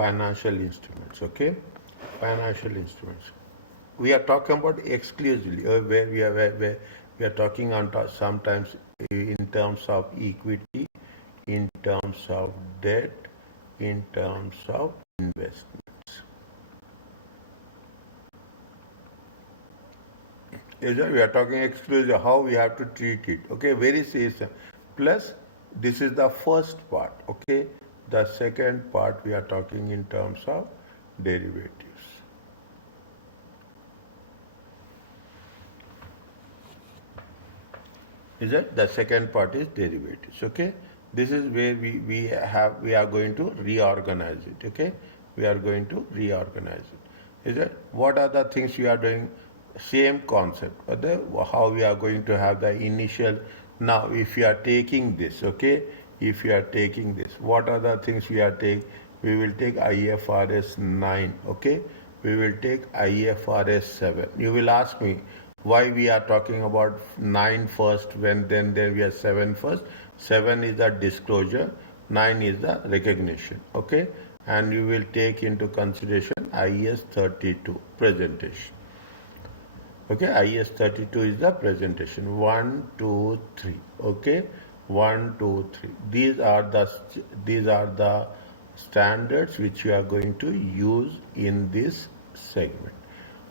financial instruments. Okay, financial instruments. We are talking about exclusively where we are talking on sometimes in terms of equity, in terms of debt, in terms of investments. Is that we are talking exclusively how we have to treat it. Okay, very serious. Plus, this is the first part. Okay, the second part we are talking in terms of derivatives. Is that the second part is derivatives. Okay, this is where we are going to reorganize it. Okay, we are going to reorganize it. Is that what are the things we are doing? Same concept, but how we are going to have the initial. Now if you are taking this, okay, if you are taking this, what are the things we are taking? We will take IFRS 9, okay, we will take IFRS 7. You will ask me why we are talking about 9 first when then there we are 7 first. 7 is the disclosure, 9 is the recognition, okay, and you will take into consideration IS 32 presentation. Okay, IS 32 is the presentation. 1, 2, 3. Okay, 1, 2, 3. These are the standards which you are going to use in this segment.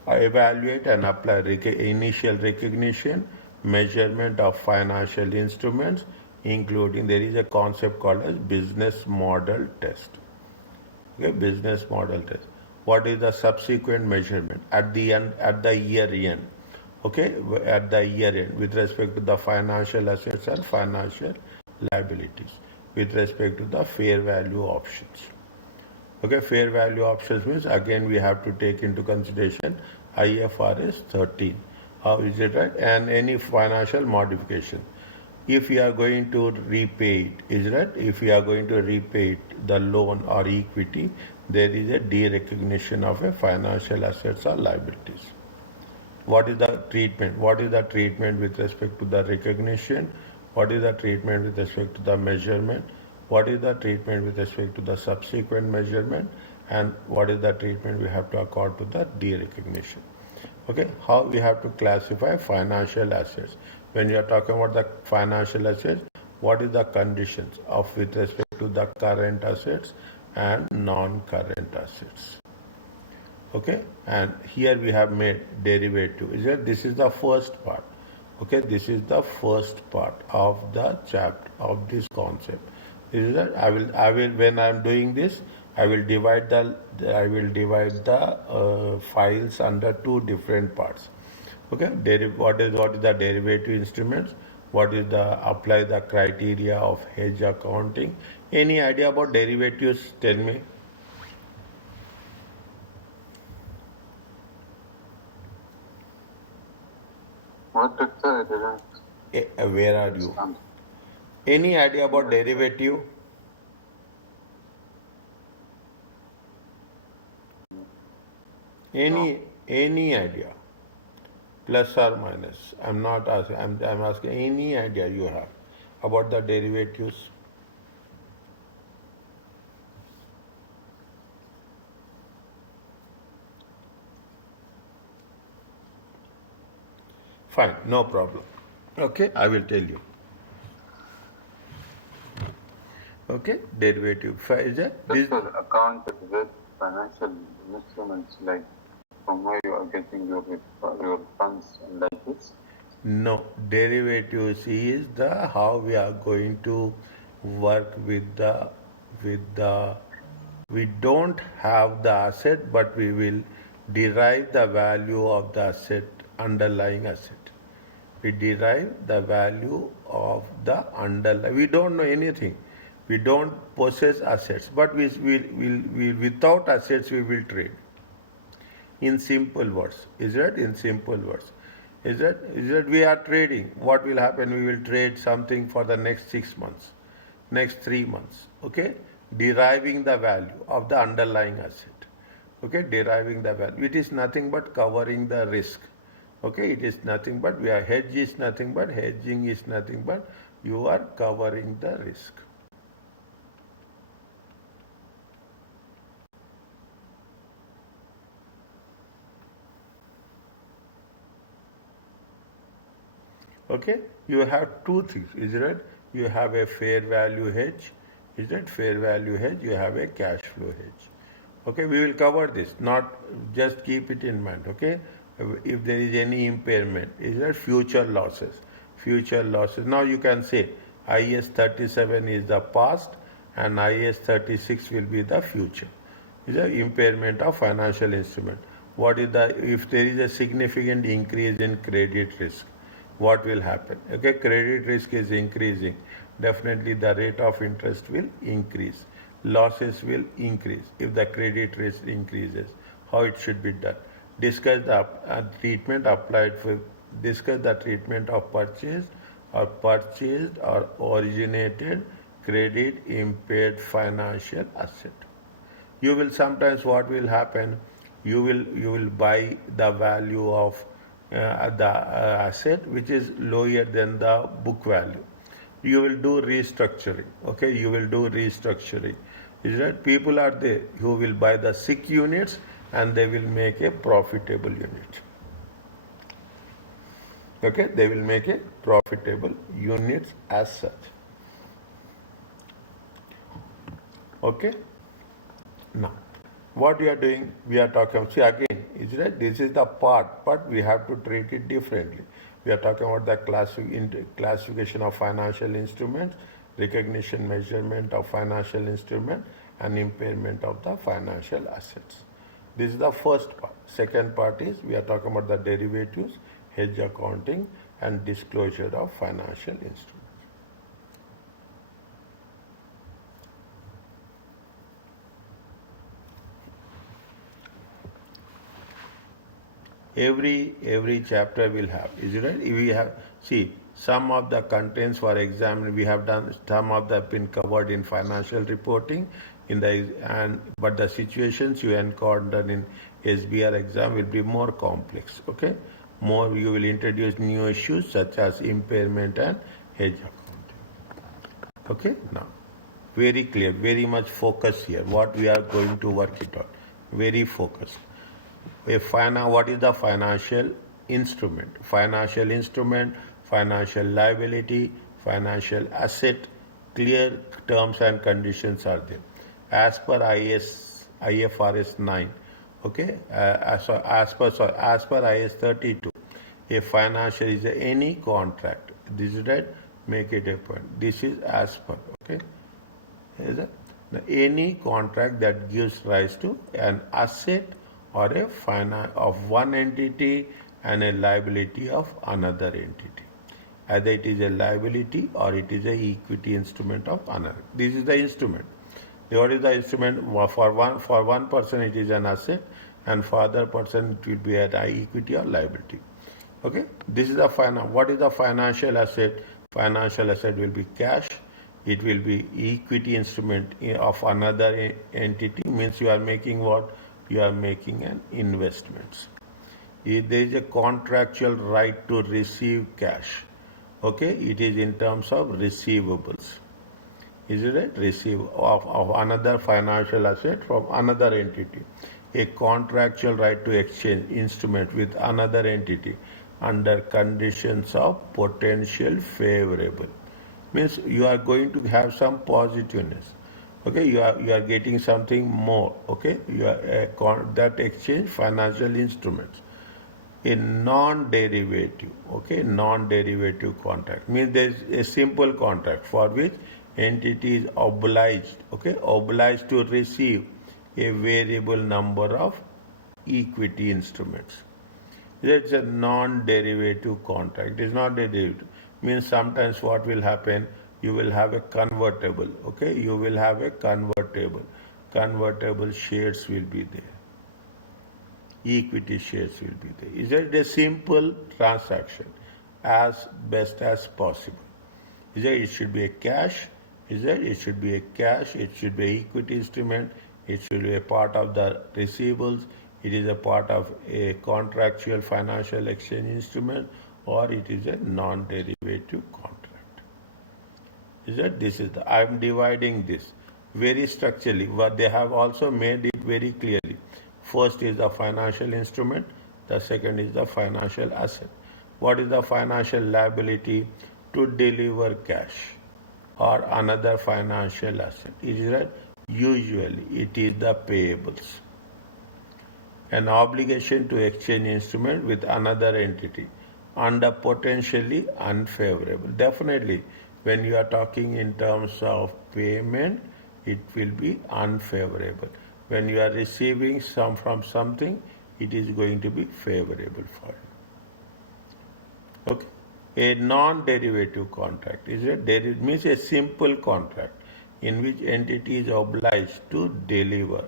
Evaluate and apply initial recognition, measurement of financial instruments, including there is a concept called as business model test. Okay, business model test. What is the subsequent measurement at the end, at the year end? Okay, at the year end with respect to the financial assets and financial liabilities, with respect to the fair value options. Okay, fair value options means again we have to take into consideration IFRS 13. How is it right? And any financial modification. If you are going to repay it, is right? If you are going to repay it, the loan or equity, there is a de-recognition of a financial assets or liabilities. What is the treatment? What is the treatment with respect to the recognition? What is the treatment with respect to the measurement? What is the treatment with respect to the subsequent measurement? And what is the treatment we have to accord to the de-recognition? Okay, how we have to classify financial assets. When you are talking about the financial assets, what is the conditions of with respect to the current assets and non-current assets? Okay, and here we have made derivative. Is that this is the first part? Okay, this is the first part of the chapter of this concept. This is that I will when I am doing this, I will divide the files under two different parts. Okay, what is the derivative instruments? What is the apply the criteria of hedge accounting? Any idea about derivatives? Tell me. What did I didn't. Where are you? Any idea about derivative? Any idea? Plus or minus? I'm not asking. I'm asking any idea you have about the derivatives. Fine, no problem. Okay, I will tell you. Okay, derivative. Is that this was accounted with financial instruments, like from where you are getting your funds and like this? No, derivatives is the how we are going to work with the we don't have the asset, but we will derive the value of the asset, underlying asset. We derive the value of the underlying. We don't know anything. We don't possess assets, but we without assets we will trade. In simple words, is that in simple words? Is that we are trading? What will happen? We will trade something for the next 6 months, next 3 months. Okay, deriving the value of the underlying asset. Okay, deriving the value. It is nothing but covering the risk. Okay, it is nothing but hedging is nothing but you are covering the risk. Okay, you have two things, is it? You have a fair value hedge, is it? Fair value hedge, you have a cash flow hedge. Okay, we will cover this, not just keep it in mind, okay? If there is any impairment, is that future losses? Future losses. Now you can say IS 37 is the past and IS 36 will be the future. Is the impairment of financial instrument. What is the, if there is a significant increase in credit risk, what will happen? Okay, credit risk is increasing. Definitely the rate of interest will increase. Losses will increase if the credit risk increases. How it should be done? Discuss the treatment applied for, discuss the treatment of purchased or originated credit impaired financial asset. You will sometimes, what will happen, you will buy the value of the asset which is lower than the book value. You will do restructuring. Okay, you will do restructuring. Is that people are there who will buy the sick units and they will make a profitable unit. Okay, they will make a profitable units as such. Okay. Now, what we are doing, we are talking, see again, is right, this is the part, but we have to treat it differently. We are talking about the classification of financial instruments, recognition measurement of financial instrument, and impairment of the financial assets. This is the first part. Second part is we are talking about the derivatives, hedge accounting, and disclosure of financial instruments. Every chapter will have, is it right? We have, see, some of the contents for exam we have done, some of them been covered in financial reporting in the, and but the situations you encounter in SBR exam will be more complex. Okay, more you will introduce new issues such as impairment and hedge accounting. Okay, now very clear, very much focus here. What we are going to work it out, very focused. What is the financial instrument? Financial instrument, financial liability, financial asset, clear terms and conditions are there. As per IFRS 9, okay, as per IS 32, a financial is any contract. This is right, make it a point. This is as per, okay. Is it? Any contract that gives rise to an asset or a finance of one entity and a liability of another entity. Either it is a liability or it is a equity instrument of another. This is the instrument. What is the instrument? For one person it is an asset, and for other person it will be an equity or liability. Okay. This is the what is the financial asset? Financial asset will be cash. It will be equity instrument of another entity. Means you are making what? You are making an investments. If there is a contractual right to receive cash, okay, it is in terms of receivables. Is it right? Receive of another financial asset from another entity. A contractual right to exchange instrument with another entity under conditions of potential favorable. Means you are going to have some positiveness. Okay, you are getting something more. Okay, you are that exchange financial instruments. A non-derivative, okay, non-derivative contract means there is a simple contract for which entity is obliged, okay, obliged to receive a variable number of equity instruments. It's a non-derivative contract. It is not a derivative. Means sometimes what will happen, you will have a convertible, okay, you will have a convertible shares will be there, equity shares will be there. Is it a simple transaction as best as possible? Is it should be a cash, is it should be a cash, it should be an equity instrument, it should be a part of the receivables, it is a part of a contractual financial exchange instrument, or it is a non-derivative contract. Is that this is the, I am dividing this very structurally, but they have also made it very clearly. First is the financial instrument, the second is the financial asset. what is the financial liability to deliver cash or another financial asset? Is it right? Usually it is the payables. An obligation to exchange instrument with another entity under potentially unfavorable. Definitely, when you are talking in terms of payment, it will be unfavorable. When you are receiving some from something, it is going to be favorable for you. Okay. A non-derivative contract is means a simple contract in which entity is obliged to deliver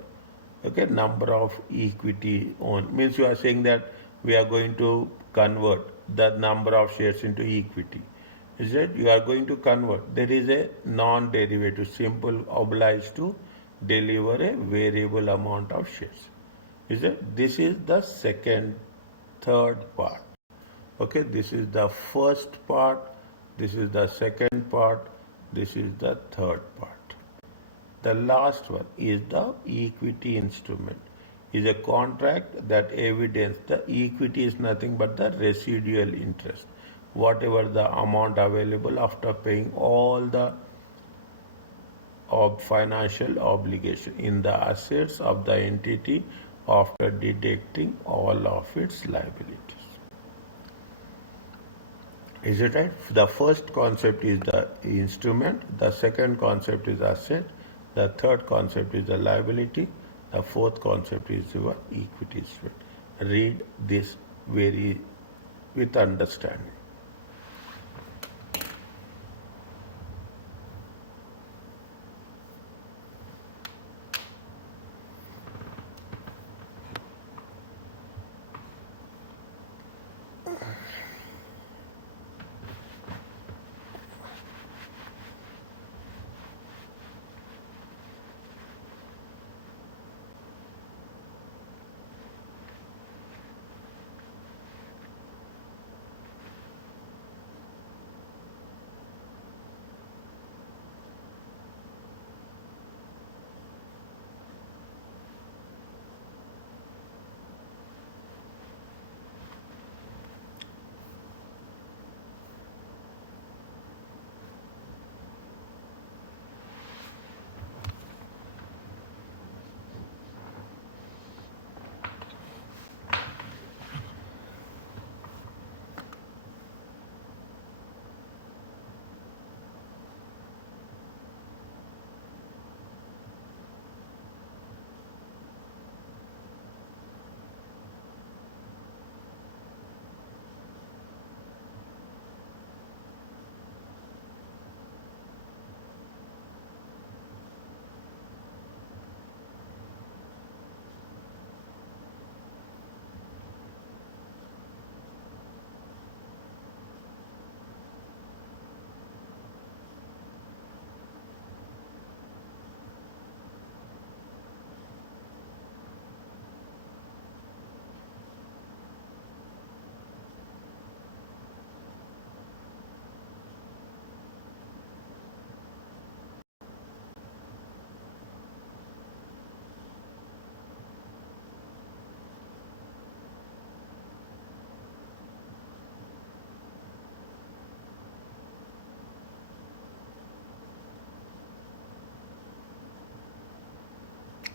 number of equity on, means you are saying that we are going to convert the number of shares into equity. Is it? You are going to convert. There is a non-derivative, simple, obliged to deliver a variable amount of shares. Is it? This is the third part. Okay, this is the first part, this is the second part, this is the third part. The last one is the equity instrument. Is a contract that evidence the equity is nothing but the residual interest, whatever the amount available after paying all the financial obligation in the assets of the entity after deducting all of its liabilities. Is it right? The first concept is the instrument, the second concept is asset, the third concept is the liability, the fourth concept is your equity instrument. Read this with understanding.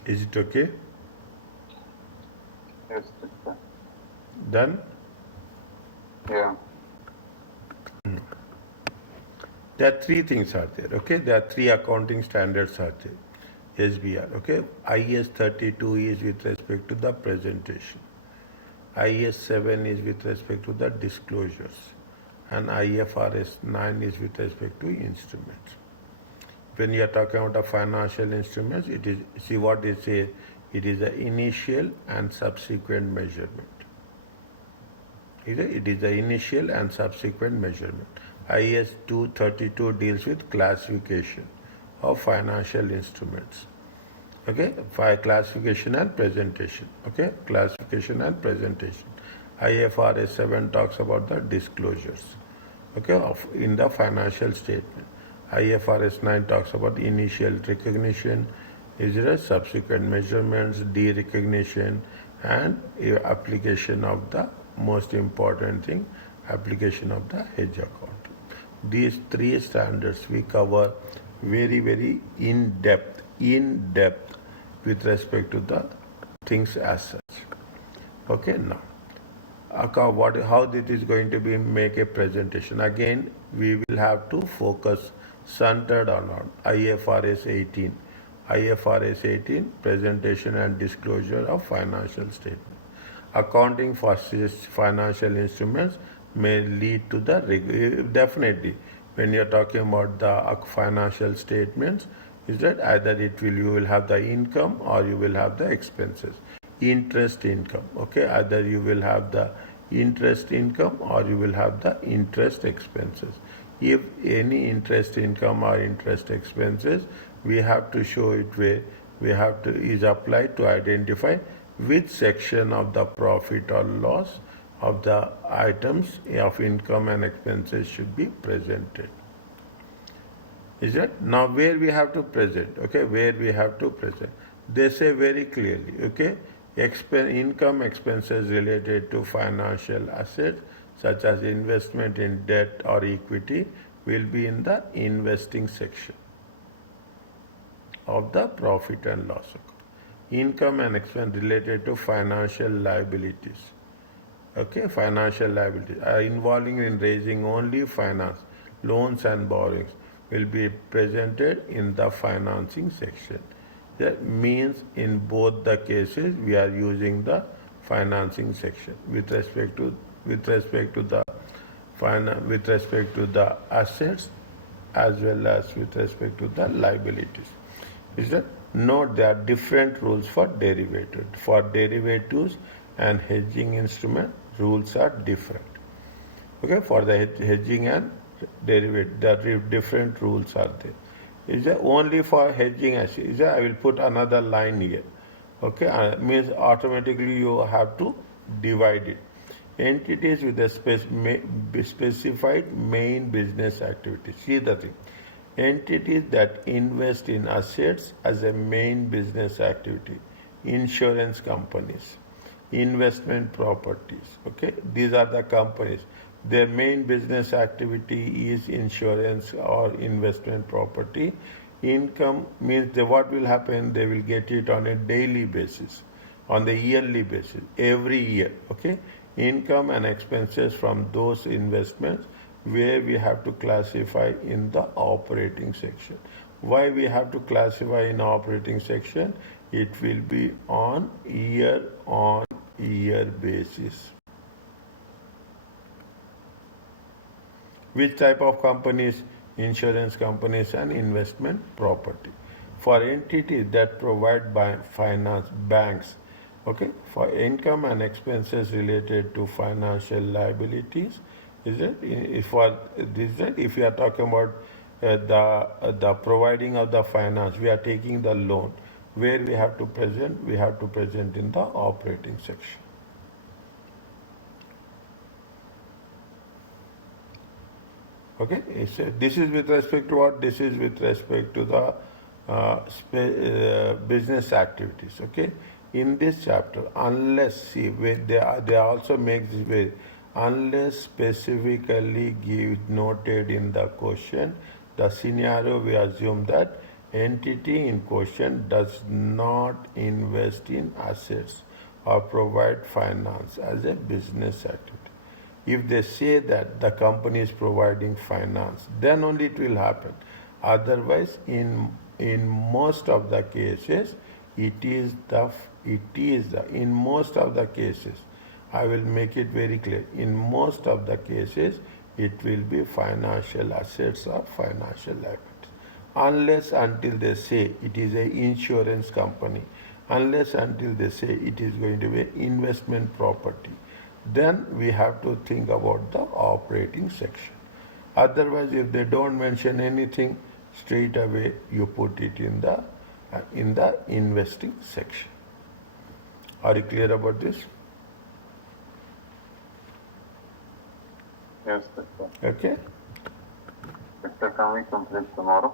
Is it okay? Yes, teacher. Done? Yeah. There are three things are there, okay? There are three accounting standards are there. SBR, okay? IS 32 is with respect to the presentation. IS 7 is with respect to the disclosures. And IFRS 9 is with respect to instruments. When you are talking about the financial instruments, it is, see what it says, it is the initial and subsequent measurement. It is the initial and subsequent measurement. IS 232 deals with classification of financial instruments. Okay, classification and presentation. Okay, classification and presentation. IFRS 7 talks about the disclosures. Okay, in the financial statement. IFRS 9 talks about the initial recognition, is there subsequent measurements, de-recognition, and application of the most important thing, application of the hedge account. These three standards we cover very in depth with respect to the things as such. Okay, now how this is going to be make a presentation. Again, we will have to focus centered on IFRS 18. IFRS 18, presentation and disclosure of financial statements. Accounting for financial instruments may lead to the definitely when you're talking about the financial statements, is that either you will have the income or you will have the expenses. Interest income, okay, either you will have the interest income or you will have the interest expenses. If any interest income or interest expenses, we have to show it where we have to is applied to identify which section of the profit or loss of the items of income and expenses should be presented. Is that now where we have to present? Okay, where we have to present. They say very clearly, okay, income expenses related to financial assets such as investment in debt or equity will be in the investing section of the profit and loss account. Income and expense related to financial liabilities. Okay, financial liabilities are involving in raising only finance, loans and borrowings will be presented in the financing section. That means in both the cases we are using the financing section with respect to the assets as well as with respect to the liabilities. Is that note there are different rules for derivatives. For derivatives and hedging instrument, rules are different. Okay, for the hedging and derivative, the different rules are there. Is that only for hedging? Is that I will put another line here. Okay, means automatically you have to divide it. Entities with a specified main business activity. See the thing. Entities that invest in assets as a main business activity. Insurance companies, investment properties. Okay, these are the companies. Their main business activity is insurance or investment property. Income means what will happen? They will get it on a daily basis, on the yearly basis, every year. Okay, income and expenses from those investments where we have to classify in the operating section. Why we have to classify in operating section? It will be on year basis. Which type of companies? Insurance companies and investment property. For entities that provide finance, banks, okay, for income and expenses related to financial liabilities, is it? If you are talking about the providing of the finance, we are taking the loan. Where we have to present? We have to present in the operating section. Okay, this is with respect to what? This is with respect to the business activities. Okay, in this chapter, unless they also make this way, unless specifically noted in the question, the scenario we assume that entity in question does not invest in assets or provide finance as a business activity. If they say that the company is providing finance, then only it will happen. Otherwise, in most of the cases, in most of the cases, I will make it very clear. In most of the cases, it will be financial assets or financial liabilities. Unless until they say it is an insurance company, unless until they say it is going to be investment property, then we have to think about the operating section. Otherwise, if they don't mention anything, straight away you put it in the investing section. Are you clear about this? Yes, sir. Okay. Can we complete tomorrow?